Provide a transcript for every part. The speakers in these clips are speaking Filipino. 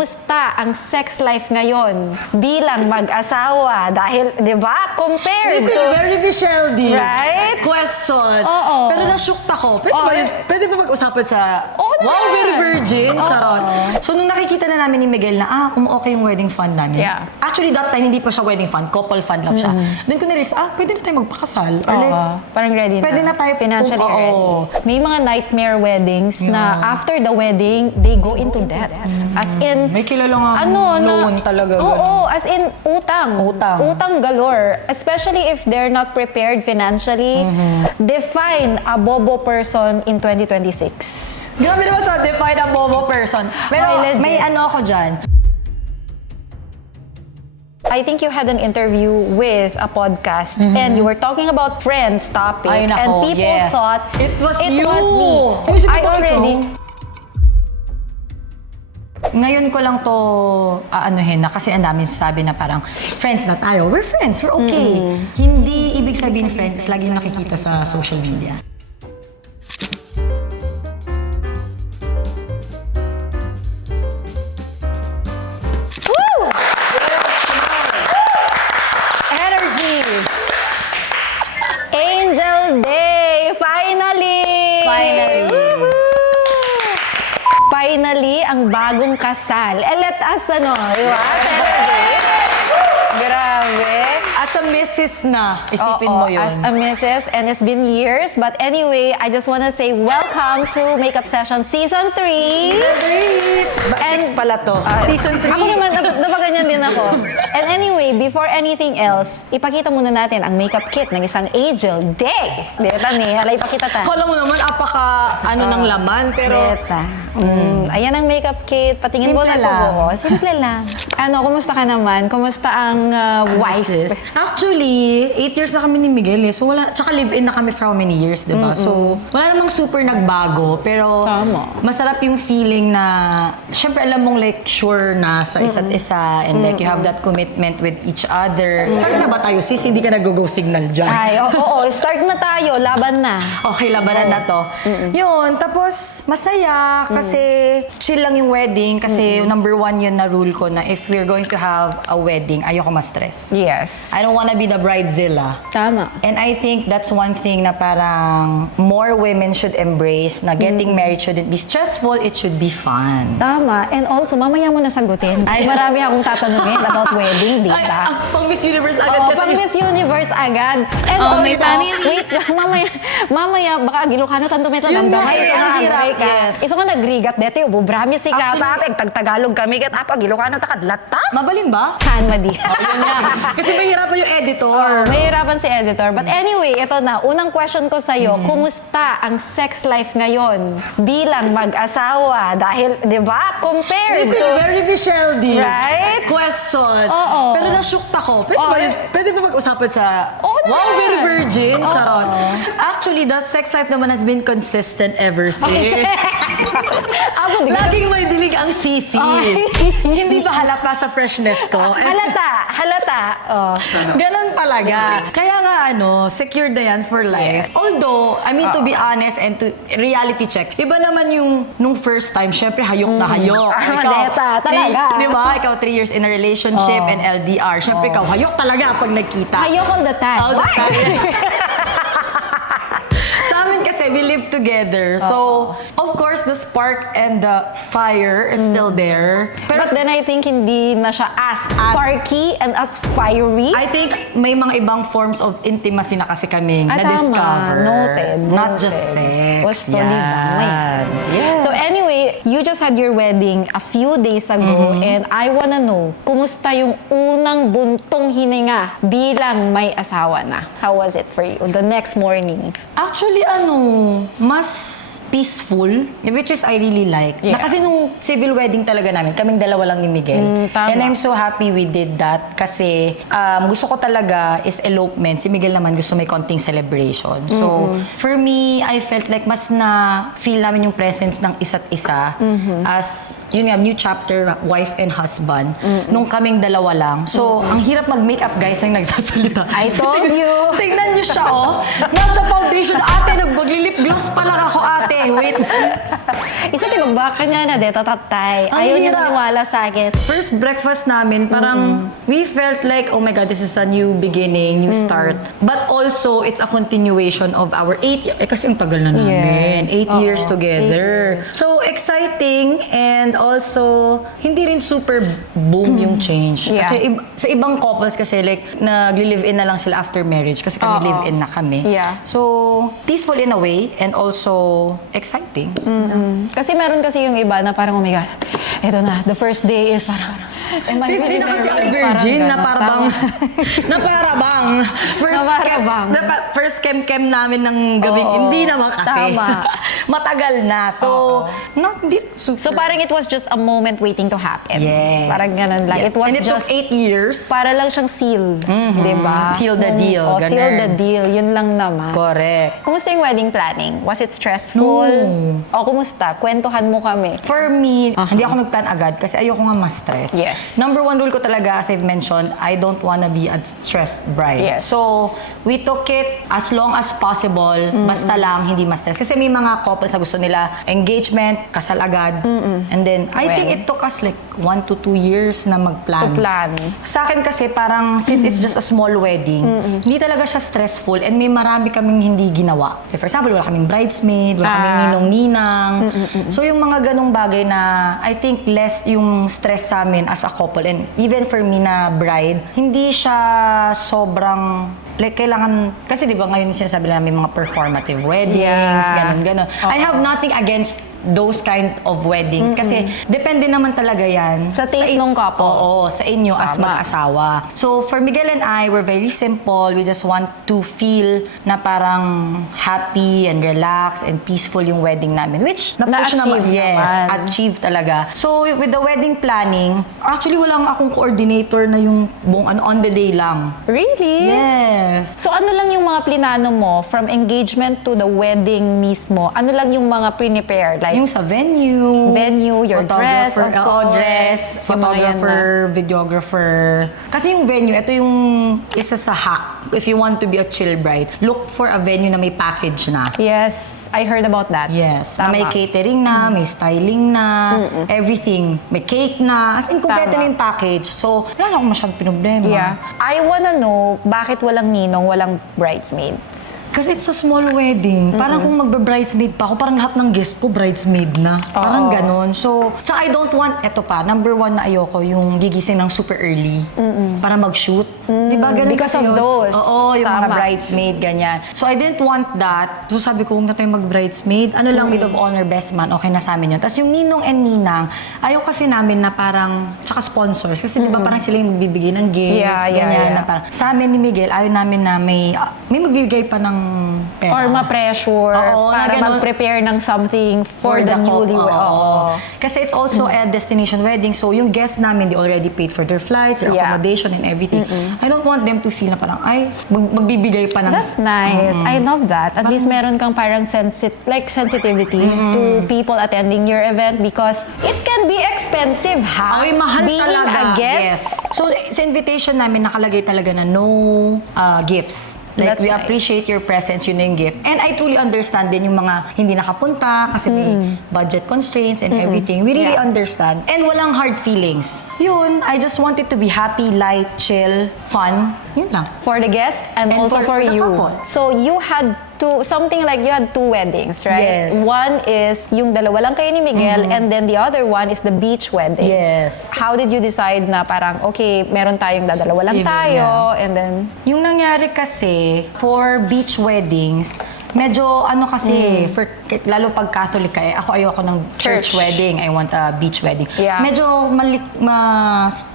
Kumusta ang sex life ngayon bilang mag-asawa? Dahil, di ba, compared This is very Michelle D. Right? Question. Oo. Pero na-shook ako. Pwede ba mag-usapan sa Oo wow, naman. very virgin? Oo. Charot. So, nung nakikita na namin ni Miguel na, okay yung wedding fund namin. Yeah. Actually, that time, hindi pa siya wedding fund. Couple fund lang siya. Doon ko na-realize, pwede na tayo magpakasal. Or like, Parang ready na. pwede na tayo financially oo. ready. May mga nightmare weddings na after the wedding, they go into debts. As in, may kilala nga loan talaga. Oo, as in utang. Utang galore. Especially if they're not prepared financially. Define a bobo person in 2026. Grabe naman sa define a bobo person. Pero Okay, legit. may ano ako dyan. I think you had an interview with a podcast and you were talking about Friends topic. Ay, nako, and people yes. thought It was you. me. Isip I ko already... Ngayon ko lang to aanuhin na kasi ang dami sabi na parang friends na tayo. We're friends, we're okay. Hindi ibig sabihin friends, lagi yung nakikita sa social media. Energy! Angel Day! Finally! Finally. Woohoo! Finally, ang bagong kasal. Let us, di ba? Celebrate. Grabe. As a missus na, isipin mo yun. As a missus, and it's been years. But anyway, I just wanna say welcome to Makeup Session Season 3. Six pala to. Season 3. Ako naman, napaganyan din ako. And anyway, before anything else, ipakita muna natin ang makeup kit ng isang Angel Day. Deta ni, halay ipakita ta. Kala mo naman, ng laman, pero... Deta. Ayan ang makeup kit. Patingin mo Simple na lang. po. Simple lang. Ano, kumusta ka naman? Kumusta ang wife? Actually, 8 years na kami ni Miguel eh. So wala, tsaka live-in na kami for how many years, di ba? So wala namang super nagbago. Pero Tama. masarap yung feeling na, syempre alam mong like sure na sa isa't isa and like you have that commitment with each other. Start na ba tayo sis? Hindi ka nag-go signal dyan. Ay, oo. Start na tayo. Laban na. Okay, labanan na to. Yun, tapos masaya kasi chill lang yung wedding kasi number 1 yun na rule ko na if we're going to have a wedding, ayoko ma-stress. Yes. I don't wanna be the bridezilla. Tama. And I think that's one thing na parang more women should embrace na getting married shouldn't be stressful, it should be fun. Tama. And also, mamaya mo na sagutin. Ay. Marami akong tatanungin about wedding, di ba? Pang Miss Universe agad Oo, kasi. pang Miss Universe agad. And Oh, also, may family. wait, mamaya, baka Ilocano tanto metro Yun lang nga, damay. eh, ang hirap, yes. Iso nga nagrigat dete, ububrami si Actually- Katapeg, tagtagalog kami, kat apag Ilocano takadlata. Mabalin ba? Kanmadi. Yun nga. Kasi mahirapan yung editor. Mahirapan si editor. But anyway, ito na. Unang question ko sa'yo, kumusta ang sex life ngayon bilang mag-asawa? Dahil, di ba, compared This is to... very Michelle D. Right? Question. Oo. Pero na-shook ako. Pwede ba mag-usapan sa Oo wow, naman. very virgin? Oo. Charot. Actually, the sex life naman has been consistent ever since. Ako, di ba? Laging may dilig ang sisi. Ay. Hindi ba halata sa freshness ko? Halata. Oh. Ganon talaga. Kaya nga secured na yan for life. Although, I mean to be honest and to reality check, iba naman yung nung first time, syempre hayok na hayok. Deta, talaga. Di ba? Ikaw 3 years in a relationship and LDR. Syempre ikaw hayok talaga pag nagkita. Ayok all the time. All the Why? time. Sa amin kasi, we live together. So, of course, the spark and the fire is still there. Pero But then I think hindi na siya as sparky and as fiery. I think may mga ibang forms of intimacy na kasi kaming na-discover. Noted. Not just sex. Gusto, di ba? May- Yes. So anyway, you just had your wedding a few days ago and I wanna know, kumusta yung unang buntong hininga bilang may asawa na? How was it for you the next morning? Actually, mas peaceful, which is I really like. Yeah. Na kasi nung civil wedding talaga namin, kaming dalawa lang ni Miguel. Tama. And I'm so happy we did that kasi gusto ko talaga is elopement. Si Miguel naman gusto may konting celebration. So, for me, I felt like mas na feel namin yung presence ng isa't isa as, yun nga, new chapter, wife and husband, nung kaming dalawa lang. So, ang hirap mag-makeup guys ang nagsasalita. I told you. Tingnan niyo siya, oh. Mas sa foundation. Ate, nag-lip gloss pa lang ako, ate. Wait. Isa timagbaka niya na, de, tatatay. Ang Ayaw niya hirap. maniwala sa akin. First breakfast namin, parang we felt like, oh my God, this is a new beginning, new start. But also, it's a continuation of our 8 years. Kasi ang tagal na namin. Yes. 8 years Oo, together. 8 years. So, exciting and also, hindi rin super boom yung change. Yeah. Kasi sa ibang couples kasi, like, nagli-live-in na lang sila after marriage kasi kami Oo. live-in na kami. Yeah. So, peaceful in a way and also exciting. Kasi meron kasi yung iba na parang, oh my God, eto na, the first day is parang, am I Sis, really di na kasi married? ang virgin na Parang parabang, ganon. na parabang. Na parabang. First cam namin ng gabi. Oo. Hindi naman kasi. Tama. Matagal na. So, hindi super. So parang it was just a moment waiting to happen. Yes. Parang ganun lang. Yes. It was And it just, took 8 years. para lang siyang sealed. Diba? Seal the deal, Oh, seal ganun. the deal. Yun lang naman. Correct. Kumusta yung wedding planning? Was it stressful? O kumusta? Kwentuhan mo kami. For me, hindi ako nagplan agad kasi ayoko nga ma-stress. Yes. Number one rule ko talaga, as I've mentioned, I don't wanna be a stressed bride. Yes. So, we took it as long as possible, basta lang hindi ma-stress. Kasi may mga couples na gusto nila engagement, kasal agad. And then, I think Well. it took us like 1 to 2 years na mag-plan. To plan. Sa akin kasi parang, since it's just a small wedding, hindi talaga siya stressful and may marami kaming hindi ginawa. Like, for example, wala kaming bridesmaid, wala kaming ninong-ninang. So yung mga ganong bagay na I think less yung stress sa amin as a couple and even for me na bride, hindi siya sobrang like, kailangan, kasi di ba ngayon sinasabi na may mga performative weddings, Yeah. ganon. I have nothing against those kind of weddings kasi depende naman talaga yan Sa taste nung couple. Oo, sa inyo as Tama. mag-asawa. So, for Miguel and I, we're very simple. We just want to feel na parang happy and relaxed and peaceful yung wedding namin. Which, na-push naman. Na-achieve Yes, naman. achieve talaga. So, with the wedding planning, actually, wala nga akong coordinator na yung buong on the day lang. Really? Yes. So ano lang yung mga plinano mo from engagement to the wedding mismo? Ano lang yung mga prepare? Like, Yung sa venue, your dress, of course. dress, Yung mga yan photographer, videographer. Kasi yung venue, ito yung isa sa hack. If you want to be a chill bride, look for a venue na may package na. yes, I heard about that. Yes. Na Tama. may catering na, may styling na, everything. May cake na. As in, kompleto Tama. na yung package. So, wala na akong masyadong pinoblema. Yeah. I wanna know, bakit walang ninong, walang bridesmaids? Kasi it's a small wedding. Parang kung magbe-bridesmaid pa ako, parang lahat ng guest ko bridesmaid na. Parang ganon. So, tsaka I don't want, eto pa, number one na ayoko, yung gigising ng super early para mag-shoot. Di ba? Ganun Because kasi of yun. those. Oo, yung mga Tama. bridesmaid, ganyan. So, I didn't want that. So, sabi ko, kung na tayo mag-bridesmaid, ano lang, maid of honor, best man, okay na sa amin yun. Tapos yung ninong and ninang, ayaw kasi namin na parang, tsaka sponsors. Kasi di ba parang sila yung magbibigay ng gift, Yeah, ganyan. yeah. Na parang, sa amin ni Miguel, ayaw namin na may magbibigay pa ng pera. Or ma-pressure Oo, na para ganun. mag-prepare ng something for the newly couple. Oo. Oo. Kasi it's also a destination wedding. So, yung guests namin, they already paid for their flights, their Yeah. accommodation, and everything. I don't want them to feel na parang, ay, magbibigay pa ng... That's nice. I love that. At least meron kang parang sensitivity to people attending your event because it can be expensive, ha? Ay, mahal Being talaga. a guest. Yes. So, sa invitation namin, nakalagay talaga na no gifts. Like, That's we nice. appreciate your presence, yun na yung gift. And I truly understand din yung mga hindi nakapunta kasi may budget constraints and everything. We really Yeah. understand. And walang hard feelings. Yun, I just want it to be happy, light, chill, fun. Yun lang. For the guest and And also for for the you. couple. So you had something like you had 2 weddings, right? Yes. One is yung dalawa lang kayo ni Miguel and then the other one is the beach wedding. Yes. How did you decide na parang, okay, meron tayong dadalawa lang Civil, tayo and then, Yung nangyari kasi, for beach weddings, medyo ano kasi, lalo pag Catholic ka, ako ayoko ng church Church. wedding, I want a beach wedding. Yeah. Medyo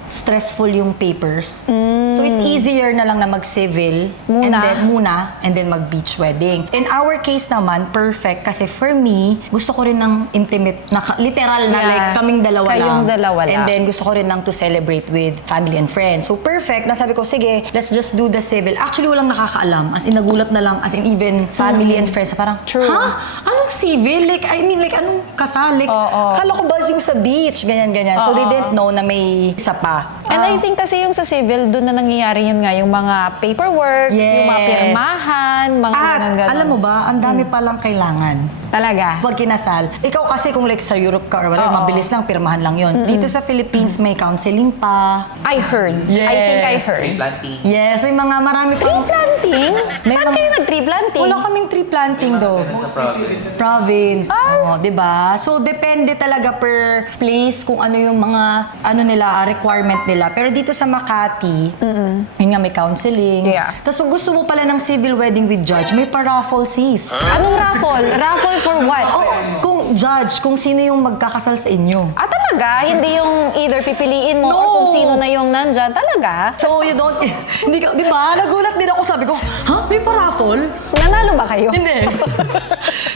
stressful yung papers. So it's easier na lang na mag-civil and then mag-beach wedding. In our case naman, perfect kasi for me, gusto ko rin ng intimate, literal na Yeah. like kaming dalawa Kayong lang. dalawa And lang. then gusto ko rin lang to celebrate with family and friends. So perfect. Nasabi ko, sige, let's just do the civil. Actually, walang nakakaalam. As in, nagulat na lang. As in, even family and friends. Parang, True. ha? Ano anong civil? Like, I mean, like, anong kasal? Like, Oo. akala ko ba yung sa beach, ganyan-ganyan. So, they Oo. didn't know na may isa pa. And I think kasi yung sa civil, doon na nangyayari yun nga, yung mga paperwork, yung mga Yes. pirmahan, mga At, ganun-ganun. alam mo ba, ang dami palang kailangan. Talaga. Pag kinasal, ikaw kasi kung like sa Europe ka or wala, Oo. mabilis lang, pirmahan lang yun. Dito sa Philippines, may counseling pa. I heard. Yes. I think I heard. Tree planting. Yes, may mga marami Tree pang... planting? May Saan mga- kayo nag-tree planting? Wala kaming tree planting do. Sa province. Province. Oh, 'di ba? So depende talaga per place kung ano yung mga requirement nila. Pero dito sa Makati, yun nga may counseling. Yeah. Tapos kung gusto mo pala ng civil wedding with judge, may pa-raffle sis. Anong raffle? Raffle for what? Oh, kung judge, kung sino yung magkakasal sa inyo. Ah, talaga? Hindi yung either pipiliin mo No. or kung sino na yung nandyan. Talaga? So you don't, hindi ka, di ba? Nagulat din ako, sabi ko, ha? May pa-raffle? Nanalo ba kayo? Hindi.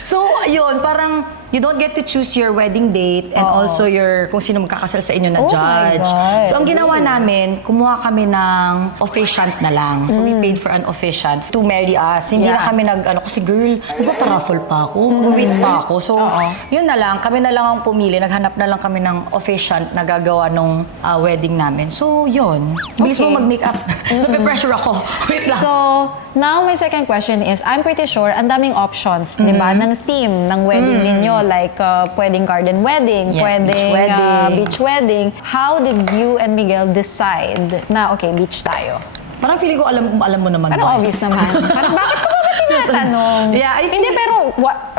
So, yun, parang you don't get to choose your wedding date and Oo. also your kung sino magkakasal sa inyo na Oh my judge. God. So, ang ginawa namin, kumuha kami ng officiant na lang. So, we paid for an officiant to marry us. Hindi Yeah. na kami kasi girl, magpa-raffle pa ako, wait pa ako. So, Oo. yun na lang, kami na lang ang pumili. Naghanap na lang kami ng officiant na gagawa nung wedding namin. So, yun. Bilis Okay. mo mag-makeup. Nape-pressure ako. Wait lang. So, now my second question is, I'm pretty sure ang daming options, di ba, ng theme ng wedding ninyo. Like, pwedeng garden wedding, Yes, pwedeng beach wedding. beach wedding. How did you and Miguel decide na, okay, beach tayo? Parang feeling ko alam mo naman. Parang ba? obvious naman. Parang bakit ko ba tinatanong? Yeah, I think- Hindi, pero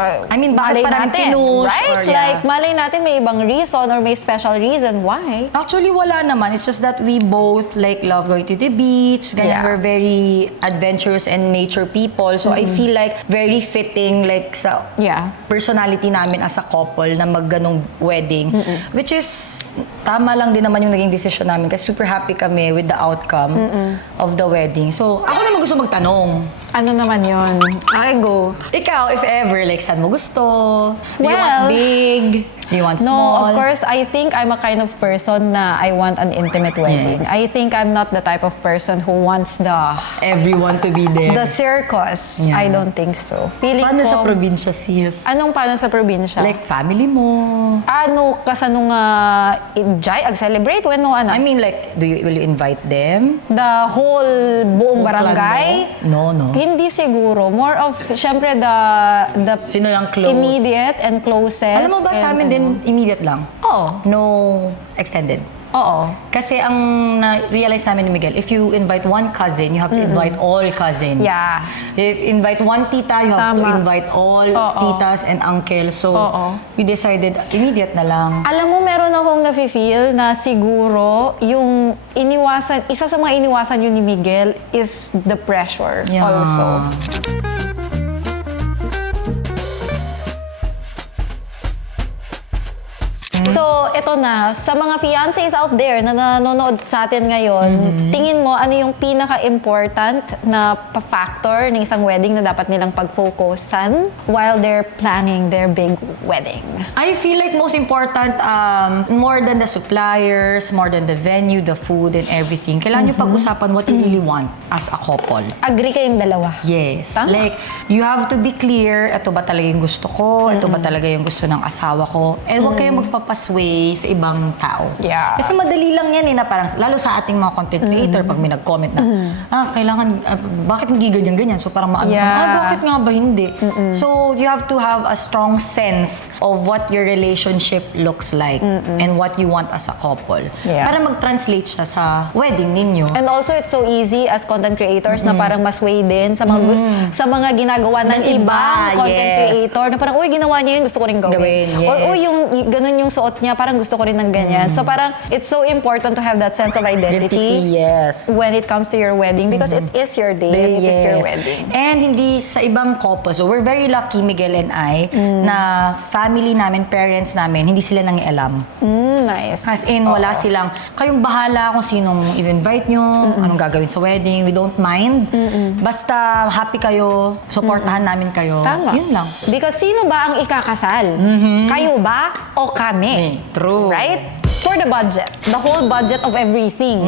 I mean, bakit malay pa namin natin, pinush right? or, yeah. Like, malay natin may ibang reason or may special reason why. Actually, wala naman. It's just that we both like love going to the beach. Ganyan, Yeah. we're very adventurous and nature people. So, I feel like very fitting like sa Yeah. personality namin as a couple na magganong wedding. Which is, tama lang din naman yung naging decision namin kasi super happy kami with the outcome of the wedding. So, ako naman gusto magtanong. Ano naman yon? I go. Ikaw, if ever, like, saan mo gusto? Do you Well, want big? Do you want No, small? of course, I think I'm a kind of person na I want an intimate wedding. Yes. I think I'm not the type of person who wants the Everyone to be there. circus. Yeah. I don't think so. Feeling Paano ko, sa probinsya, sis? anong paano sa probinsya? Like, family mo? ano, kasanong jay, ag-celebrate, when no, ano? I mean, like, will you invite them? The whole buong barangay? No, no. Hindi siguro. More of, syempre, the Sino lang close? immediate and closest. Alam mo ba, sa and amin din, immediate lang. Oo. No extended. Oo. Kasi ang na-realize namin ni Miguel, if you invite one cousin, you have to invite all cousins. Yeah. If invite one tita, you have to Tama. invite all Oo. titas and uncles. So, Oo. we decided immediate na lang. Alam mo, meron akong nafe-feel na siguro yung isa sa mga iniwasan yun ni Miguel is the pressure Yeah. also. So, ito na. Sa mga fiancés out there na nanonood sa atin ngayon, tingin mo ano yung pinaka-important na factor ng isang wedding na dapat nilang pag-focusan while they're planning their big wedding? I feel like most important, more than the suppliers, more than the venue, the food, and everything, kailangan nyo pag-usapan what you really want as a couple. Agree kayong dalawa? Yes. Tama. Like, you have to be clear, ito ba talaga yung gusto ko, ito ba talaga yung gusto ng asawa ko, and huwag kayong magpapasway sa ibang tao. Yeah. Kasi madali lang yan na parang, lalo sa ating mga content creator, pag may nag-comment na, kailangan, bakit hindi ganyan-ganyan? So parang maano, Yeah. bakit nga ba hindi? So, you have to have a strong sense of what your relationship looks like and what you want as a couple. Yeah. Para mag-translate siya sa wedding ninyo. And also, it's so easy as content creators na parang masway din sa mga sa mga ginagawa ng Ng iba, ibang content yes. creator na parang, uy, ginawa niya yun, gusto ko rin gawin. Gawin, Or, yes. uy, ganun yung suot niya, parang gusto ko rin ng ganyan. So parang, it's so important to have that sense of identity Yes. when it comes to your wedding because it is your day, it is your Yes. wedding. And hindi sa ibang couple. So, we're very lucky, Miguel and I, na family namin, parents namin, hindi sila nangialam. Nice. As in, wala silang, kayong bahala kung sinong i-invite nyo, anong gagawin sa wedding, we don't mind. Basta happy kayo, supportahan namin kayo. Tama. Yun lang. Because sino ba ang ikakasal? Kayo ba o kami? True. Right? For the budget, the whole budget of everything,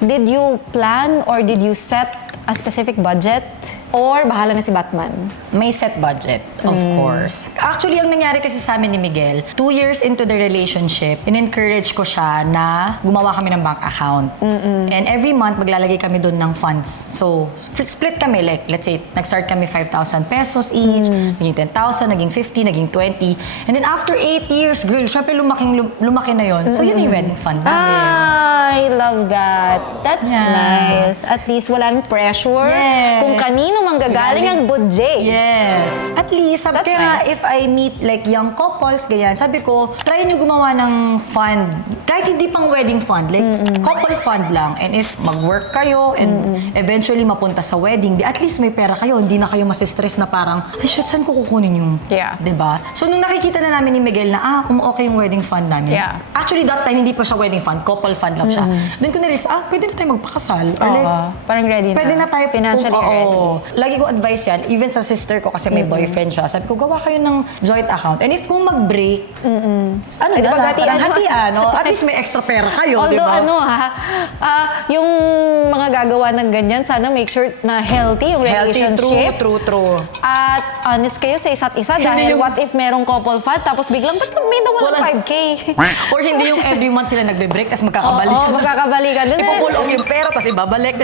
did you plan or did you set a specific budget Or bahala na si Batman? May set budget, of course. Actually, ang nangyari kasi sa amin ni Miguel, 2 years into the relationship, in-encourage ko siya na gumawa kami ng bank account. And every month, maglalagay kami doon ng funds. So, split kami. Like, let's say, nag-start kami 5,000 pesos each, naging 10,000, naging 50, naging 20. And then after 8 years, girl, syempre lumaki na yon. So, yun yung wedding fund namin. I love that. That's Yeah. nice. At least wala nang pressure Yes. kung kanino manggagaling ang budget. Yes. At least, sabi That's kaya nga, nice. if I meet like young couples, ganyan, sabi ko, try nyo gumawa ng fund. Kahit hindi pang wedding fund, like couple fund lang. And if mag-work kayo and eventually mapunta sa wedding, di at least may pera kayo. Hindi na kayo masistress na parang, ay shit, saan ko kukunin yung, Yeah. diba? So, nung nakikita na namin ni Miguel na, okay yung wedding fund namin. Yeah. Actually, that time, hindi pa siya wedding fund, couple fund lang siya. Doon ko na-realize, pwede na tayo magpakasal. Or like, Parang ready na. pwede na tayo financially Oo. ready. Lagi ko advice yan, even sa sister ko kasi may boyfriend siya. Sabi ko, gawa kayo ng joint account. And if kung mag-break, ano Ay, di na, ba, hatian parang mo? hatian. No? At least may extra pera kayo, di Although ba? yung mga gagawa ng ganyan, sana make sure na healthy yung Healthy, relationship. true. At honest kayo sa isa't isa Hindi dahil yung- what if merong couple fund tapos biglang ba't may nawalang Walang- 5K? Or hindi yung every month sila nagbe-break, tapos magkakabalik. Oo, magkakabalikan. Ipo-pull off yung pera, tapos ibabalik.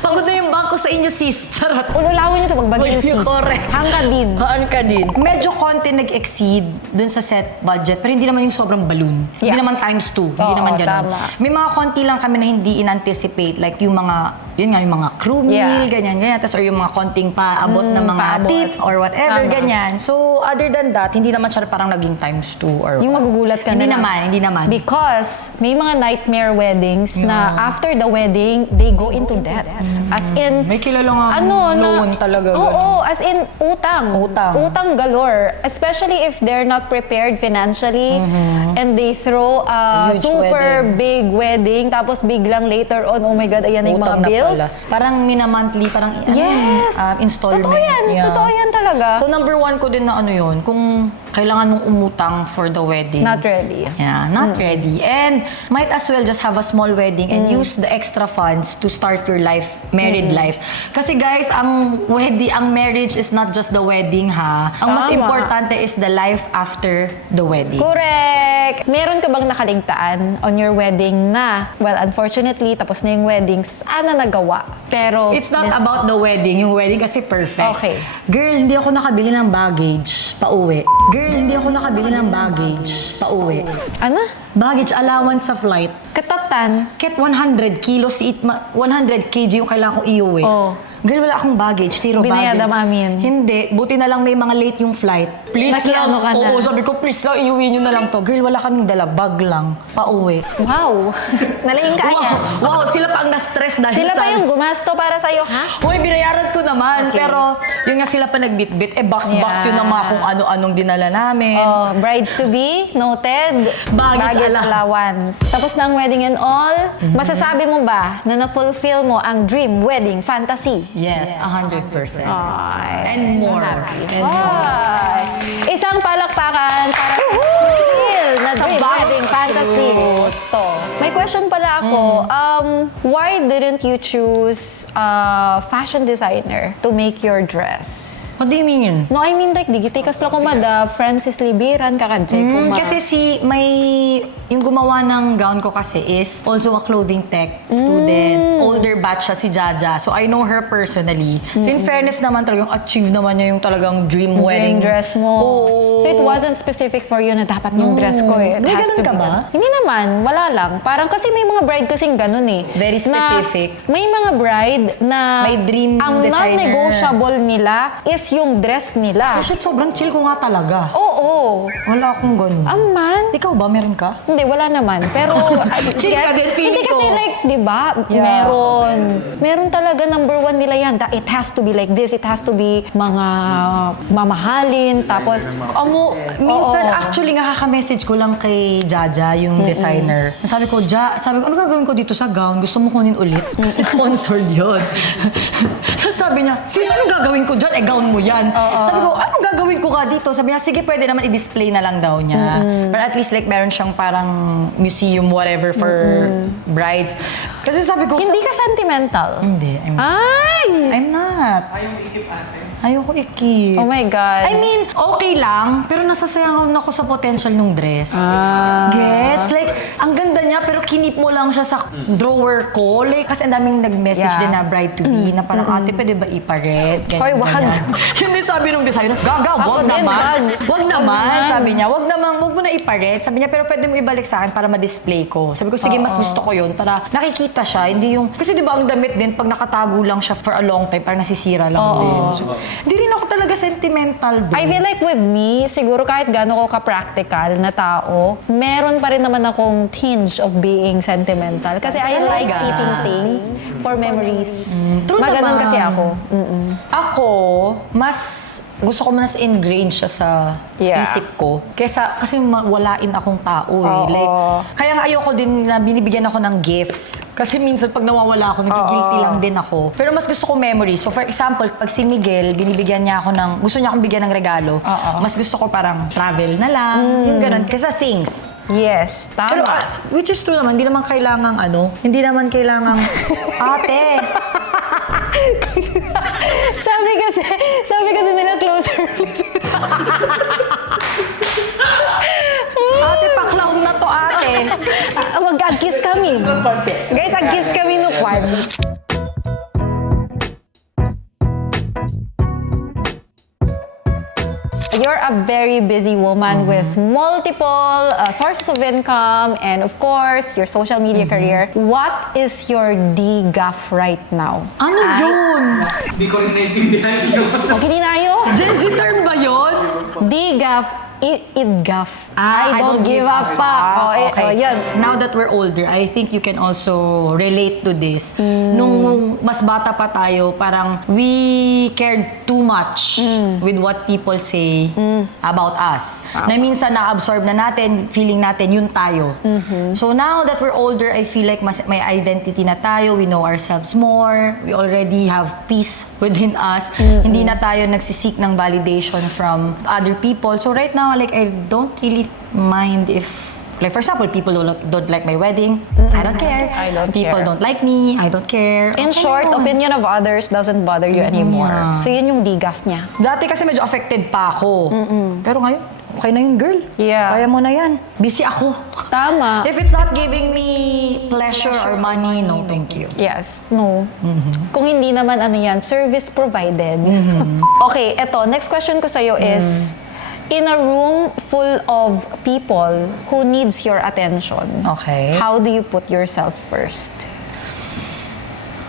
Pagod na yung bangko sa inyo, sis. Charot. Ululawin nyo ito pagbagin si. Correct. Hangka din. Haan ka din. Medyo konti nag-exceed dun sa set budget, pero hindi naman yung sobrang balloon. Yeah. Hindi naman times 2. Hindi Oo, naman ganun. tama. May mga konti lang kami na hindi in-anticipate. Like yung mga, yun nga, yung mga crew meal, Yeah. ganyan. Tapos or yung mga konting paabot na mga paabot. tip or whatever, Tama. ganyan. So, other than that, hindi naman siya parang naging times 2 or Yung what. magugulat ka Hindi na lang. Hindi naman. Because may mga nightmare weddings na after the wedding, they go into debts. As in, May kilala nga loan talaga. Oo, as in utang. Utang. Utang galore. Especially if they're not prepared financially and they throw a Huge super wedding. big wedding tapos biglang later on, oh my God, ayan na yung mga Utang na bills. pala. Parang mina-monthly, parang Yes! installment. Totoo yan. Yeah. Totoo yan talaga. So number 1 ko din na ano yun, kung kailangan mong umutang for the wedding. Not ready. Yeah, not ready. And might as well just have a small wedding and use the extra funds to start your life, married life. Kasi guys, ang marriage is not just the wedding ha. Ang mas Tama. importante is the life after the wedding. Correct! Meron ka bang nakaligtaan on your wedding na, well, unfortunately, tapos na yung wedding, sana nagawa. Pero, It's not about the wedding. Yung wedding kasi perfect. Okay. Girl, hindi ako nakabili ng baggage. Pauwi. Girl, hindi ako nakabili ng baggage. Pauwi. ano? Baggage allowance sa flight. Katatan. Kahit 100 kilos, 100 kg yung kailangan kong iuwi. Oh. Girl, wala akong baggage. Zero Binayad baggage. namin. Hindi. Buti na lang may mga late yung flight. Please Nakiano lang. ka na. Oo, sabi ko, please lang, iuwi nyo na lang to. Girl, wala kaming dala. Bag lang. Pauwi. Wow! Nalaing ka niya. Wow, sila pa ang na-stress dahil Sila sa... pa yung gumasto para sa'yo, ha? Uy, binayaran ko naman. Okay. Pero, yun nga sila pa nagbitbit. Box-box Yeah. yun ng mga kung ano-anong dinala namin. Oh, brides-to-be, noted. Baggage allowance. Tapos na ang wedding and all. Masasabi mo ba na na-fulfill mo ang dream wedding fantasy? Yes, 100%. Ay, And more. happy. And more. Ay. Isang palakpakan para sa fulfill na dream Sabay. wedding fantasy. Gusto. May question pala ako. Why didn't you choose a fashion designer to make your dress? What do you mean? No, I mean like, digitikas lang ko mada, Francis Libiran, kakadjay ko ma. Kasi yung gumawa ng gown ko kasi is also a clothing tech student. Older batch siya, si Jaja. So, I know her personally. So, in fairness naman talagang achieve naman niya yung talagang dream wedding. dress mo. Oo. So it wasn't specific for you na dapat yung dress ko eh. It May has ganun to ka be ba? ganun. Hindi naman, wala lang. Parang kasi may mga bride kasing ganun eh. Very specific. Na may mga bride na May dream ang designer. non-negotiable nila is yung dress nila. Shit, sobrang chill ko nga talaga. Oo. Wala akong ganun. Aman. Ikaw ba? Meron ka? Hindi, wala naman. Pero, Chill ka din, feeling hindi kasi ko. like, di ba, Yeah. meron talaga number 1 nila yan. It has to be like this. It has to be mga mamahalin. Tapos, Minsan, actually, nga kaka-message ko lang kay Jaja, yung designer. Sabi ko, sabi ko, ano gagawin ko dito sa gown? Gusto mo kunin ulit? Kasi sponsored yun. Tapos sabi niya, sis, ano gagawin ko dyan? Gown mo mo yan. Sabi ko, anong gagawin ko ka dito? Sabi niya, sige, pwede naman i-display na lang daw niya. But at least like meron siyang parang museum, whatever, for brides. Kasi sabi ko, Hindi ka sentimental. hindi, I'm not. Ayaw mo ikip ate. Ayoko i-keep. Oh my God. I mean, okay lang, pero nasasayangan ako sa potential ng dress. Gets? Like, ang ganda niya, pero kinip mo lang siya sa drawer ko. Like, kasi ang daming nag-message Yeah. din na bride-to-be, na parang, ate, pwede ba iparet? Ganyan, Hoy, wag. ganyan. Hindi sabi nung designer, gaga, Ako wag din, naman. wag. Wag Wag naman, naman. sabi niya. Wag mo na iparet. Sabi niya, pero pwede mo ibalik sa akin para ma-display ko. Sabi ko, sige, mas gusto ko yun para nakikita siya. Hindi yung, kasi di ba ang damit din, pag nakatago lang siya for a long time, parang nasisira lang din. So, hindi rin ako talaga sentimental doon. I feel like with me, siguro kahit gaano ko ka-practical na tao, meron pa rin naman akong tinge of being sentimental. Kasi I like Talaga? keeping things for memories. True Maganon naman. kasi ako. Ako, mas gusto ko mas ingrained siya sa Yeah. isip ko. Kasi walain akong tao eh. Oo. Like, kaya nga ayoko din na binibigyan ako ng gifts. Kasi minsan pag nawawala ako, nagigilty lang din ako. Pero mas gusto ko memories. So for example, pag si Miguel, binibigyan niya ako ng, gusto niya akong bigyan ng regalo. Mas gusto ko parang travel na lang. Yung ganun. Kasi things. Yes, Pero, tama. which is true naman, hindi naman kailangang hindi naman kailangang, ate, sabi kasi nila closer. ate, paklaw na to, ate. Mag-agkiss kami. Guys, agkiss kami no Kwan. You're a very busy woman with multiple sources of income and of course, your social media career. What is your DGAF right now? Ano yun? Hindi ko rin naiintindihan yung O, kininayo? Gen Z term ba yun? DGAF, IDGAF. Ah, I don't give a fuck. Oh, yan. Now that we're older, I think you can also relate to this. Nung mas bata pa tayo, parang we cared too much with what people say about us. Na minsan na-absorb na natin, feeling natin yun tayo. So now that we're older, I feel like mas may identity na tayo, we know ourselves more, we already have peace within us. Hindi na tayo nagsisik ng validation from other people. So right now, like I don't really mind if, like for example, people don't like my wedding. I don't care. I don't People care. don't like me. I don't care. In Okay short, yun. opinion of others doesn't bother you anymore. So yun yung DGAF niya. Dati kasi medyo affected pa ako. Pero ngayon, okay na yun, girl. Yeah. Kaya mo na yan. Busy ako. Tama. If it's not giving me pleasure or money, no, thank you. Yes. No. Kung hindi naman ano yan, service provided. Okay, eto. Next question ko sa'yo is, in a room full of people who needs your attention, Okay. how do you put yourself first?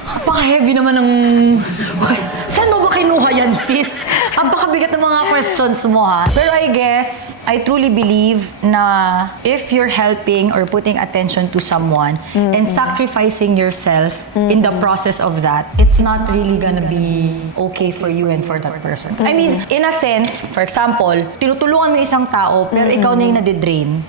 Napaka-heavy naman ng... Saan mo ba kinuha yan, sis? Ang pakabigat ng mga questions mo, ha? Pero I guess, I truly believe na if you're helping or putting attention to someone and sacrificing yourself in the process of that, it's not really gonna be okay for you and for that person. I mean, in a sense, for example, tinutulungan mo isang tao pero ikaw na yung nadidrain.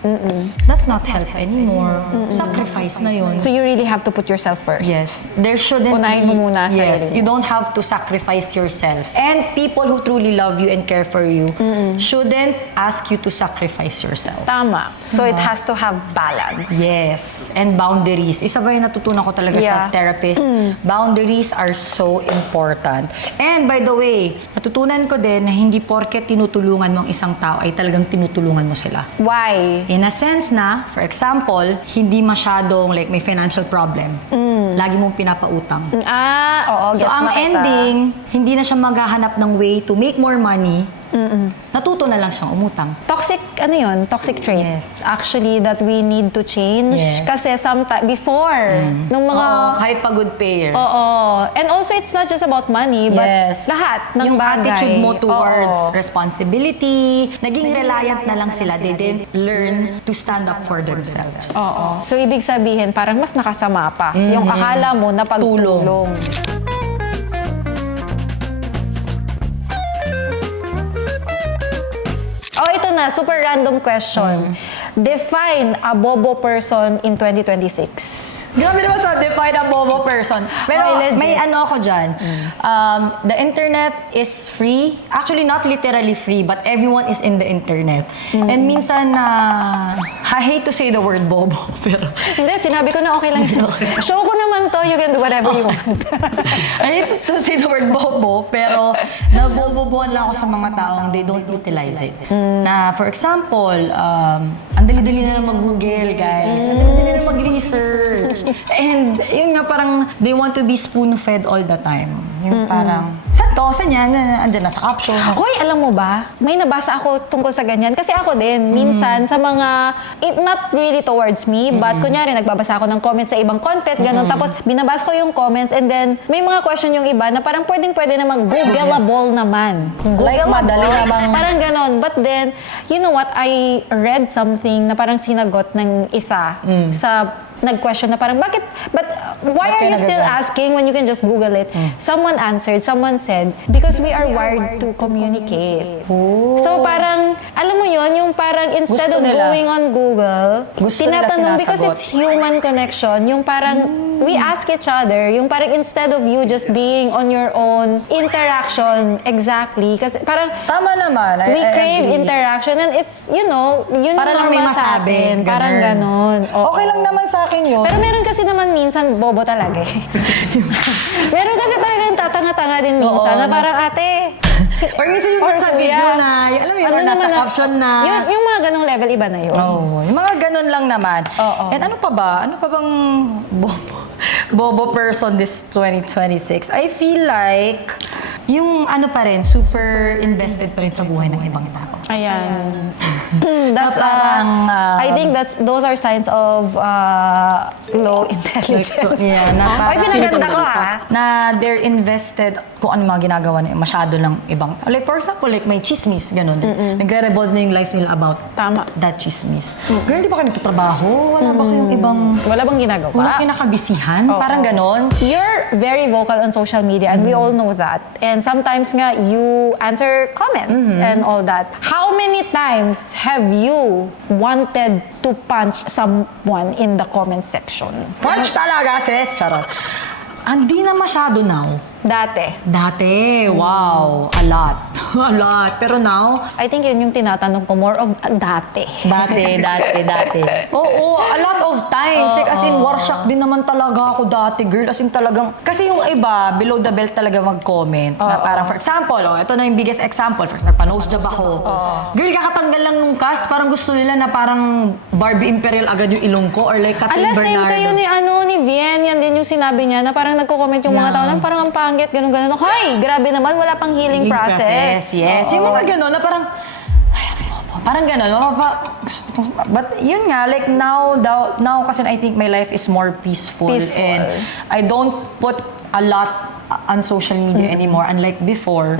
That's not help anymore. Sacrifice na yun. So you really have to put yourself first. Yes. There shouldn't Unahin be... mo muna sarili Yes. mo. You don't have to sacrifice yourself. And people who truly love you and care for you shouldn't ask you to sacrifice yourself. Tama. So it has to have balance. Yes. And boundaries. Isa ba yung natutunan ko talaga Yeah. sa therapist? Boundaries are so important. And by the way, natutunan ko din na hindi porket tinutulungan mo ang isang tao ay talagang tinutulungan mo sila. Why? In a sense na, for example, hindi masyadong like may financial problem. Lagi mong pinapautang. Oo, So gets ang na kita. ending, hindi na siya maghahanap ng way to make more money. Natuto na lang siyang umutang. Toxic, ano yun? Toxic trait. Yes. Actually, that we need to change. Yes. Kasi sometimes, before, nung mga... Oo, kahit pa good payer. Oo. And also, it's not just about money, but Yes. lahat ng yung bagay. attitude mo towards Oo. responsibility, naging reliant na lang sila. They didn't learn to stand up for themselves. Oo. So, ibig sabihin, parang mas nakasama pa. Yung akala mo na pagtulong. Oh, ito na. Super random question. Define a bobo person in 2026. Grabe naman sa define a bobo person. Pero Okay, legit. may ano ako dyan. The internet is free. Actually, not literally free, but everyone is in the internet. And minsan I hate to say the word bobo, pero Hindi, sinabi ko na okay lang yun. Show ko naman to, you can do whatever you want. I hate to say the word bobo, pero naboboboan lang ako sa mga taong they don't utilize it. Na, for example, ang dali-dali na lang mag-google, guys. Ang dali-dali na mag-research. And yun nga, parang they want to be spoon-fed all the time. Yung parang, saan to? Saan yan? Andyan na sa caption. Hoy, alam mo ba? May nabasa ako tungkol sa ganyan. Kasi ako din, minsan, sa mga, not really towards me, but kunyari, nagbabasa ako ng comments sa ibang content, ganun. Tapos, binabasa ko yung comments, and then, may mga question yung iba na parang pwede namang Googleable naman. Like, madali namang- Parang ganun. But then, you know what? I read something na parang sinagot ng isa sa nag-question na parang, bakit, but why are you still asking when you can just Google it? Someone answered, someone said, because we are wired to communicate. So parang, alam mo yon yung parang instead Gusto of nila. going on Google, Gusto nila tinatanong because sinasagot. it's human connection, yung parang, we ask each other, yung parang instead of you just being on your own interaction, exactly, kasi parang, Tama naman. we I crave agree. interaction and it's, you know, yun Para yung lang may normal sa masabi, atin. ganun. Parang ganon. Oo. Okay lang naman sa akin yun. Pero meron kasi naman minsan bobo talaga eh. Meron kasi talagang tatanga-tanga din minsan Oo, na parang ate. Or minsan yung or sa kuya. video na, alam mo yun, or nasa naman caption na. Yung mga ganong level, iba na yun. Oo, yung mga ganun lang naman. Oo. And ano pa ba? Ano pa bang bobo person this 2026? I feel like yung ano pa rin, super invested pa rin sa buhay ng ibang tao. Ayan. That's, Na parang, I think those are signs of low intelligence. Yeah, na Ay, parang- pinaganda ko Na they're invested kung ano mga ginagawa na masyado ng ibang tao. Like for example, like may chismis, ganun. Nagre-revolve na yung life nila about Tama. that chismis. Girl, di ba kayo nagtatrabaho? Wala ba kayong ibang... Wala bang ginagawa? Wala kayo nakabisihan? Oo. Parang ganon. You're very vocal on social media and we all know that. And sometimes nga, you answer comments and all that. How many times have you wanted to punch someone in the comment section? Punch talaga, sis. Charot. Hindi na masyado now. Dati. Dati, wow, a lot. A lot. Pero now, I think yun yung tinatanong ko, more of dati. dati. Oo, a lot of times. Like, as in, warshock din naman talaga ako dati, girl. As in, talagang, kasi yung iba, below the belt talaga mag-comment. Na parang, for example, ito na yung biggest example. First, nagpa-nose job ako. Girl, kakatanggal lang nung cast. Parang gusto nila na parang Barbie Imperial agad yung ilong ko. Or like, Kathleen Ala, same Bernardo. kayo ni Vien. Yan din yung sinabi niya na parang nagko-comment yung mga tao na parang ang pangit, ganun-ganun. Hoy, grabe naman, wala pang healing process. Yes. Oo. Yung mga gano'n na parang, parang gano'n. But yun nga, like now kasi I think my life is more peaceful. Peaceful. And I don't put a lot on social media anymore. Unlike before,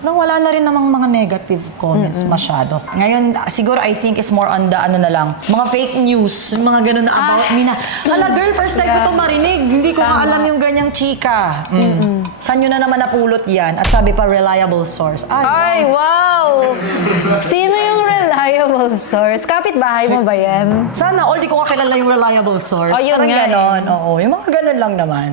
parang wala na rin namang mga negative comments masyado. Ngayon, siguro I think is more on the ano na lang, mga fake news, yung mga gano'n na about me na, ala girl, first time ko to marinig. Hindi ko nga alam yung ganyang chika. Saan nyo na naman napulot yan? At sabi pa, reliable source. Ay, wow! Sino yung reliable source? Kapit-bahay mo ba yan? Sana all di ko kakilala yung reliable source. Oh, yun Parang nga ganon. Oo, yung mga ganon lang naman.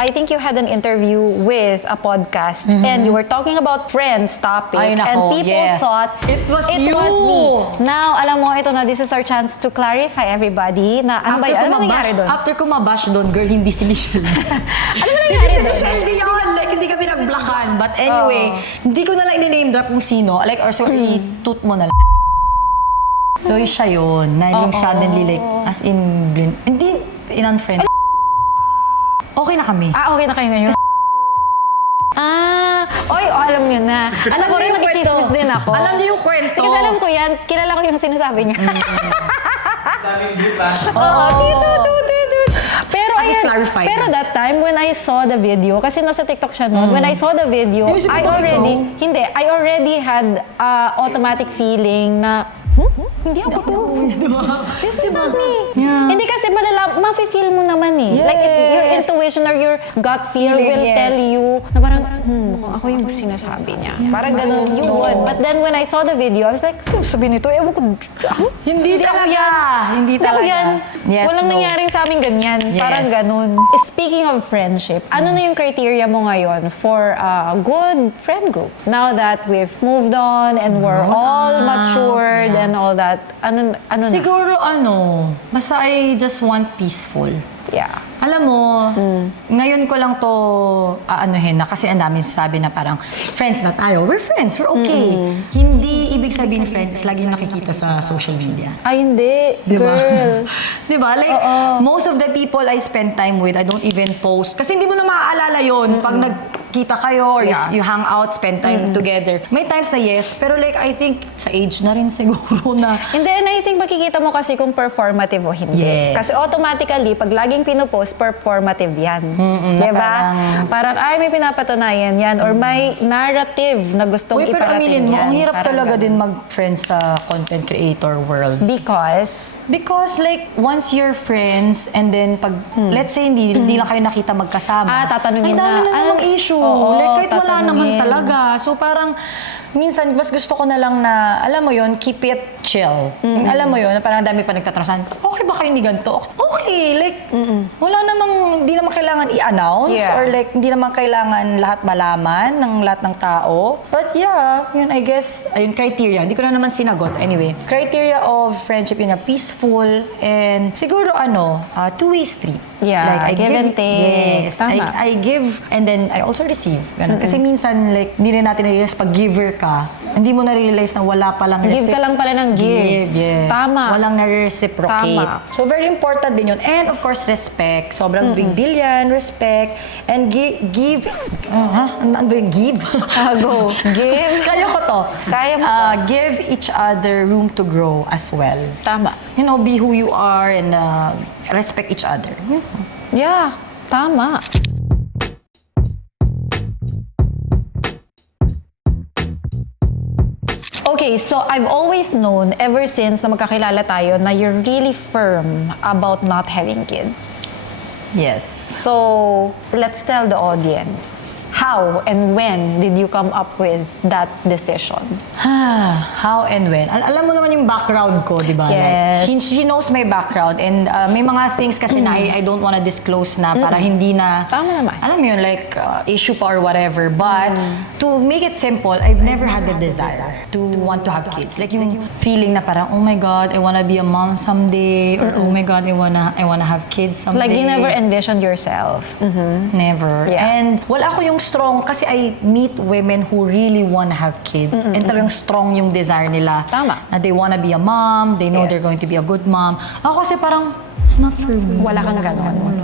I think you had an interview with a podcast and you were talking about Friends topic Ay, nako, and people yes. thought It was you. me. Now, alam mo, ito na, this is our chance to clarify everybody na ano ba yun? Ano ba nangyari doon? After ko mabash doon, girl, hindi si Michelle. Ano ba nangyari doon? Hindi yun. Like, hindi kami nag-blockan. But anyway, hindi ko na lang i-name drop kung sino. Like, or sorry, toot mo na lang. So, siya yun. Na yung suddenly, like, as in, hindi, in-unfriend. Okay na kami. Okay na kayo ngayon? Alam niyo na. Alam ko rin, yung nag-chismis kwento. din ako. Alam niyo yung kwento. Kasi alam ko yan, kilala ko yung sinasabi niya. Daming view pa. Oo, tut. Pero At least ayan, clarify pero na. that time when I saw the video, kasi nasa TikTok siya noon, when I saw the video, Hindi, I already had automatic feeling na Hindi ako to. This is not me. Yeah. Hindi kasi mafe-feel mo naman eh. Yes. Like your intuition or your gut feel Feeling, will yes. tell you na parang, mukhang ako yung sinasabi niya. Parang ganun, you No. would. But then when I saw the video, I was like, sabi nito, ewan ko, Hindi talaga. Hindi Hindi ako talaga. yan. Yes, Walang no. nangyaring sa amin ganyan. Yes. Parang ganun. Speaking of friendship, ano na yung criteria mo ngayon for a good friend group? Now that we've moved on and we're all matured and all that, ano na? Siguro basta I just want peaceful. Yeah. Alam mo, ngayon ko lang to aanuhin na kasi ang daming sabi na parang friends na tayo. We're friends, we're okay. Hindi ibig sabihin friends is laging nakikita sa social media. Ay, hindi. Diba? Girl. Diba? Like, most of the people I spend time with, I don't even post. Kasi hindi mo na maaalala yun pag nagkita kayo or Yeah. you hang out, spend time together. May times na yes, pero like, I think sa age na rin siguro na Hindi, and I think makikita mo kasi kung performative o hindi. Yes. Kasi automatically, pag laging pinupost, performative yan. na Diba? Parang, ay, may pinapatunayan yan. Or may narrative na gustong Uy, pero iparating aminin mo, yan. ang hirap Parang talaga ganun. din mag-friends sa content creator world. Because, Like, once you're friends, and then pag, let's say, hindi lang kayo nakita magkasama. tatanungin ang dami na, namang issue. oo, Like, kahit wala tatanungin. naman talaga. So, parang, minsan, mas gusto ko na lang na, alam mo yon, keep it chill. Yung alam mo yon, na parang dami pa nagtatrasan. Okay ba kayo hindi ganito? Okay, like, wala namang, hindi naman kailangan i-announce Yeah. or like, hindi naman kailangan lahat malaman ng lahat ng tao. But yeah, yun, I guess, ayun, criteria. Hindi ko na naman sinagot. Anyway, criteria of friendship, yun na peaceful and siguro two-way street. Yeah, Like, I give and take. Yes. Tama. I give and then I also receive. Ganun. Kasi minsan, like, hindi rin natin na-realize pag giver ka, hindi mo na-realize na wala palang give ka lang pala ng give. Yes. Tama. Walang na-reciprocate. Tama. So, very important din yun. And of course, respect. Sobrang big deal yan. Respect. And give. Ano ba yung give? Go. Give. Kaya ko to. Kaya mo Give each other room to grow as well. Tama. You know, be who you are and respect each other. Yeah, tama. Okay, so I've always known ever since na magkakilala tayo na you're really firm about not having kids. Yes. So, let's tell the audience, how and when did you come up with that decision? How and when? Alam mo naman yung background ko, di ba? Yes. Like, she knows my background and may mga things kasi na I don't wanna disclose na para hindi na... Tama naman. Alam mo yun, like issue pa or whatever. But to make it simple, I've never had the desire to want to have kids. Like yung feeling na parang, oh my God, I wanna be a mom someday. Or oh my God, I wanna have kids someday. Like you never envisioned yourself. Never. Yeah. And wala ako yung strong, kasi I meet women who really wanna have kids. And talagang strong yung desire nila. Tama. Na they wanna be a mom, they know Yes. they're going to be a good mom. Ako kasi parang, it's not for me. Wala kang ganon.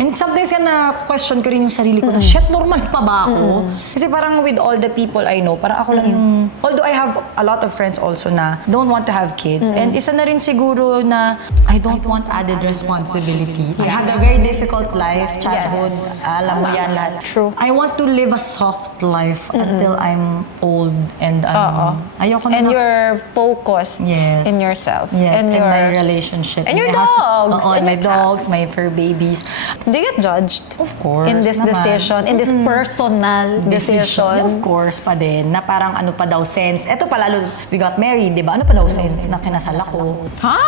And sometimes na question ko rin yung sarili ko na, shit, normal pa ba ako? Kasi parang with all the people I know, parang ako lang yung... Although I have a lot of friends also na don't want to have kids. And isa na rin siguro na I don't want added responsibility. I had a very difficult life, childhood, Yes. alam mo yan lahat. True. I want to live a soft life until I'm old and ayoko na. And you're focused Yes. in yourself. Yes, and your... my relationship. and your My husband- dogs, Oo, and and my your dogs, cats. my fur babies. Do you get judged? Of course. In this naman. decision, in this personal Of decision. course pa din, na parang ano pa daw sense. Eto pa lalo, we got married, di ba? Ano pa daw sense na kinasal ako? Ha?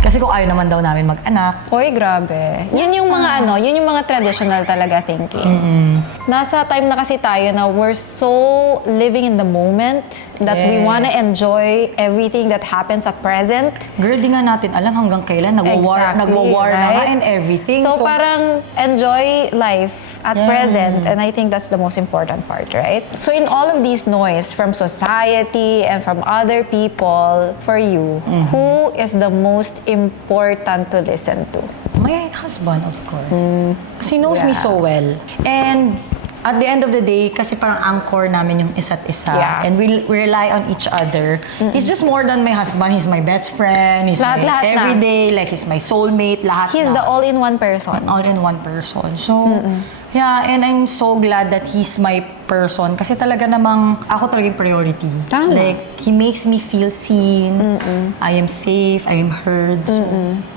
Kasi kung ayaw naman daw namin mag-anak, Hoy, grabe. Yun yung mga yun yung mga traditional talaga thinking. Nasa time na kasi tayo na we're so living in the moment that we Yeah. wanna enjoy everything that happens at present. girl, di nga natin alam hanggang kailan nagwa-war na nga right? and everything. So, parang enjoy life at Yeah. present, and I think that's the most important part, right? So in all of these noise from society and from other people, for you, who is the most important to listen to? my husband, of course. Kasi he knows me Yeah. so well. And at the end of the day, kasi parang anchor namin yung isa't isa. Yeah. And we rely on each other. He's just more than my husband. He's my best friend. He's Lahat my na. everyday. Like, he's my soulmate. Lahat He's na. the all-in-one person. All in one person. So, Yeah, and I'm so glad that he's my person kasi talaga namang ako talaga yung priority. Tama. Like, he makes me feel seen. I am safe, I am heard. So,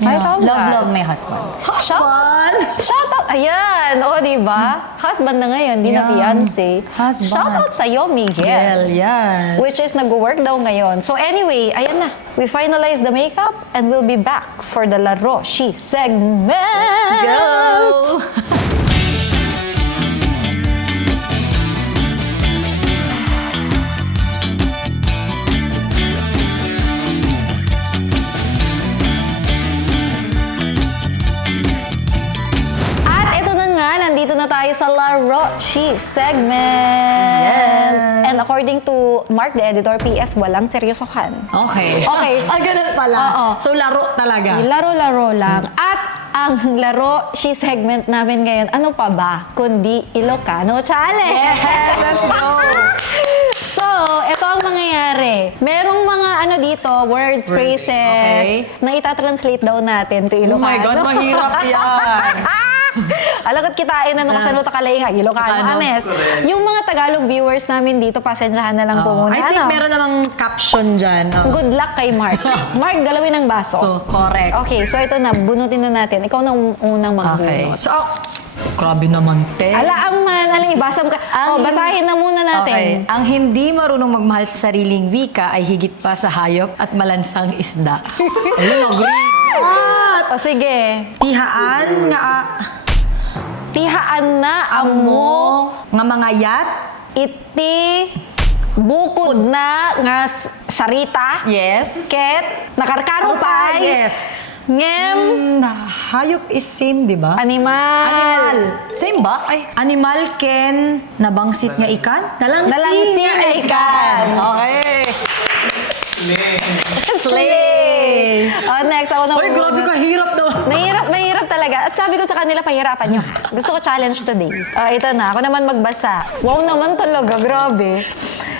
I love that. love my husband. Shout out! Ayan! O, diba? Husband na ngayon, di na Yeah. fiancé. Husband. Shout out sa'yo, Miguel. Yes. Which is nag-work daw ngayon. So anyway, ayan na. We finalized the makeup and we'll be back for the La Roche segment. Go! At ito na nga, nandito na tayo sa La Roche segment. Yes. And according to Mark, the editor, PS, walang seryosohan. Okay. Okay. Ganun pala. Oo. So, laro talaga. Laro-laro lang. At ang laro she segment namin ngayon, ano pa ba kundi Ilocano Challenge? Yes, let's go. So, ito ang mangyayari. Merong mga ano dito, words, phrases, okay. na itatranslate daw natin to Oh Ilocano. my God, mahirap yan. Alagat kitain na nakasaluta kalainga, Ilocano. Ilocano. Honest. Yung mga Tagalog viewers namin dito, pasensyahan na lang po muna. I think ano? meron namang caption dyan. Good luck kay Mark. Mark, galawin ang baso. So, correct. Okay, so ito na, bunutin na natin. Ikaw na unang magbunot. So, grabe naman, te. Alaang man, ibasa mo ka. Basahin na muna natin. Okay. Ang hindi marunong magmahal sa sariling wika ay higit pa sa hayop at malansang isda. Ayun, agree. What? O sige, Tihaan nga tihaan na amo nga mga yat. iti bukod na nga sarita. Yes. Ket, nakarkarupay. Yes. Ngem, Hayop is same, di ba? animal. Same ba? Ay, animal ken nabangsit nga ikan? Nalangsi nga ikan. Okay. Slay. Next, ako na Ay, grabe ka, hirap daw. Mahirap talaga. At sabi ko sa kanila, pahirapan nyo. Gusto ko challenge today. Ito na, ako naman magbasa. Wow naman talaga, grabe.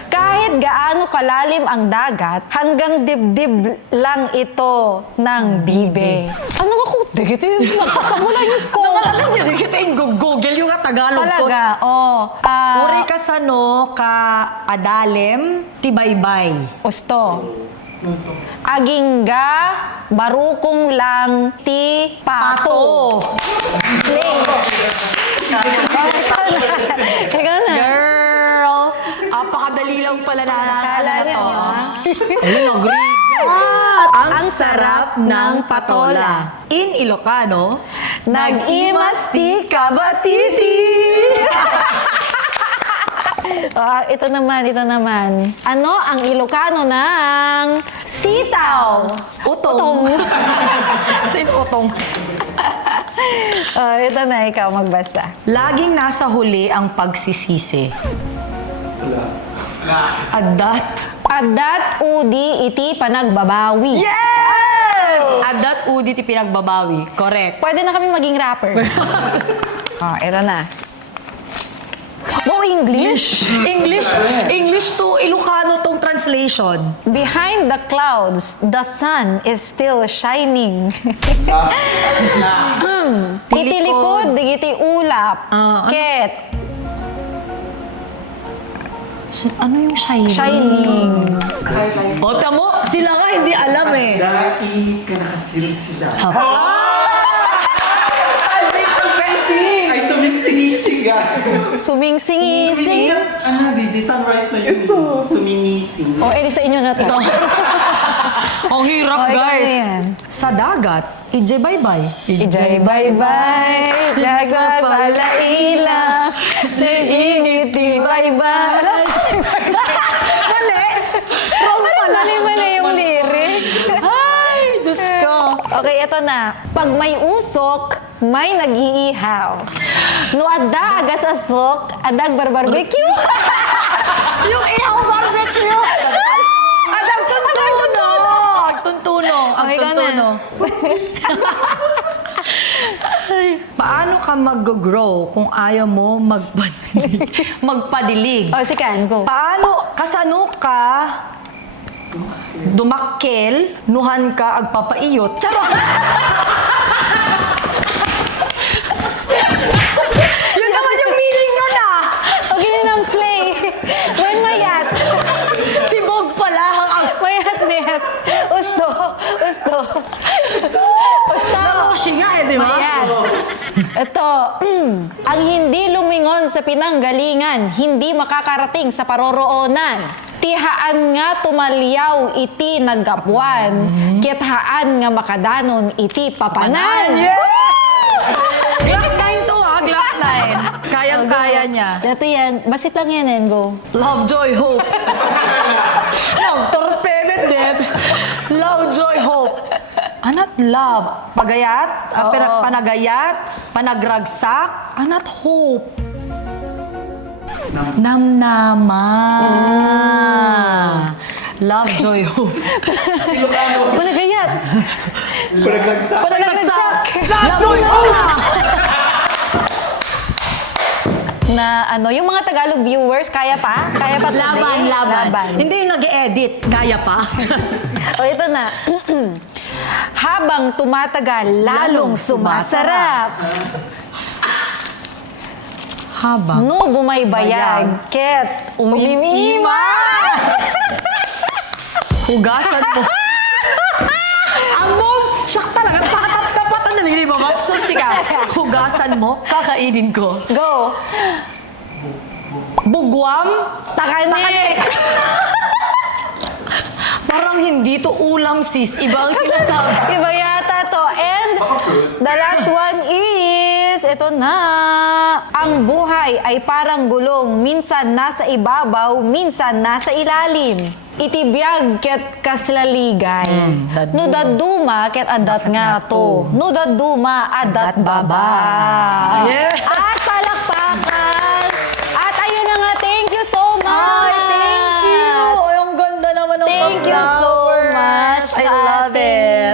Kahit gaano kalalim ang dagat, hanggang dibdib lang ito ng bibe. Ano nga ko? Digit yung nagsasamulan yun ko. Alam niyo, di kita yung Google yung Tagalog ko. Talaga, Uri ka sa no, ka adalem, tibaybay. Usto. Agingga, barukong lang, ti, pato. Sling. Ikaw na. Girl, apakadali lang pala na Kala na niyo, to. ha? Ayun, agree. Ang sarap ng patola. In Ilocano, Nag-imasti ka ba, titi? Ito naman. Ano ang Ilocano ng sitaw? Utong. Sino utong? Ito na, ikaw magbasa. Laging nasa huli ang pagsisisi. Adat. Adat udi iti panagbabawi. Yes! Adat udi ti pinagbabawi. Correct. Pwede na kami maging rapper. Ito na. Wow, English! English to Ilocano tong translation. Behind the clouds, the sun is still shining. Titilikod, digiti ulap. Ano? Ket, Ano yung shining? shining. O, tamo, sila nga hindi alam eh. Dahil ka nakasil sila. Ay, sumingsing-ising ka. Sumingsing-ising. Ano, DJ, sunrise na yun. Sumingising. Edi sa inyo na to. Ang hirap, ikaw na guys. yan. Sa dagat, ije bye-bye. Ijay bye-bye, nagpapalaila, naingiti bye-bye. Mali yung lyrics. Ay, Diyos ko. Okay, ito na. Pag may usok, may nag-iihaw. No adda agas asok, adag barbecue. Yung ihaw barbecue. Adag tuntuno. Tuntuno. Ang Okay, ikaw na. tuntuno. Paano ka mag-grow kung ayaw mo magpadilig? Si Ken, go. Paano, kasano ka dumakkel, nuhan ka agpapaiyot? Charot! Yun naman Ito, ang hindi lumingon sa pinanggalingan, hindi makakarating sa paroroonan. Tihaan nga tumalyaw iti naggapuan, kithaan nga makadanon iti papanan. Glock 9 to ha, Glock 9. Kayang-kaya niya. Dito yan, basit lang yan, and go. Love, joy, hope. Love, torpedet, net. Love, joy, hope. Anat love. Pagayat, Oo. panagayat, panagragsak, anat hope. Namnama. Love, joy, hope. Panagayat! Panagragsak. Panagagsak! Love, joy, hope. Na ano, yung mga Tagalog viewers, kaya pa? Kaya pa today? Laban. Hindi yung nag-edit. Kaya pa. O ito na. Habang tumatagal, lalong sumasarap. Habang. No bumaybayag, ket umimima. Hugasan mo. Ang mom, siyak talaga. Tapatan na hindi ba? Bastos ka. Hugasan mo, kakainin ko. Go! Bugwam, Takanik! parang hindi to ulam sis. Iba ang sinasabi. Iba yata to. And the last one is, ito na. Ang buhay ay parang gulong. Minsan nasa ibabaw, minsan nasa ilalim. Itibiyag ket kaslaligay. No daduma ket adat nga to. No daduma adat baba. Yeah. At palakpakan. At ayun na nga, thank you so much. Ay, ang ganda naman ng Thank you so much. I sa love it.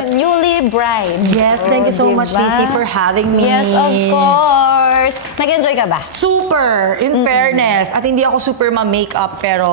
ating newly bride. Yes, thank you so much, Diba? Sissy, for having me. Yes, of course. Nag-enjoy ka ba? Super, in fairness. At hindi ako super ma-makeup, pero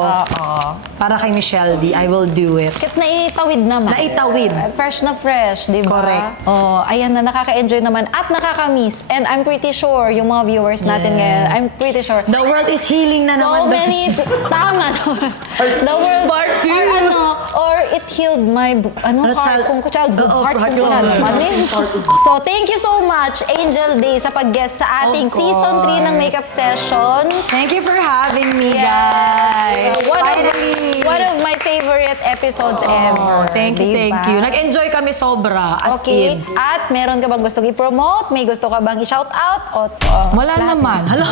para kay Michelle D, I will do it. Kahit naitawid naman. Naitawid. Fresh na fresh, di ba? Correct. Oh, ayan na, nakaka-enjoy naman at nakaka-miss. And I'm pretty sure, yung mga viewers natin Yes. ngayon, I'm pretty sure, The world is healing na so naman. many, tama no? The world, Part two. or ano, or it healed my, heart, kung childhood Oo, heart heart ko na ko. naman eh. So, thank you so much, Angel Day, sa pag-guest sa ating Of season 3 ng course. Makeup Session. Thank you for having me, Yes. guys. One Finally. of my favorite episodes ever. Thank you, thank Diba? you. Nag-enjoy kami sobra, as Okay. in. At meron ka bang gustong i-promote? May gusto ka bang i-shout out? O, Wala lahat naman. Hala.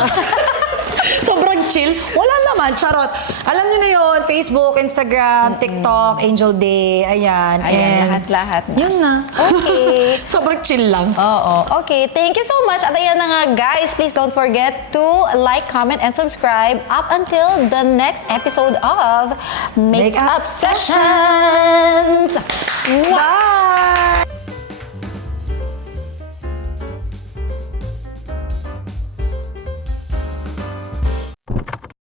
Sobrang chill. Wala naman. Charot. Alam niyo na yun. Facebook, Instagram, TikTok, Angel Day. Ayan. Ayan, And lahat na. Yun na. Okay. Sobrang chill lang. Oo. Okay, thank you so much. At ayan na nga, guys. Please don't forget to like, comment, and subscribe up until the next episode of Makeup Makeup Sessions. Mwah! Bye!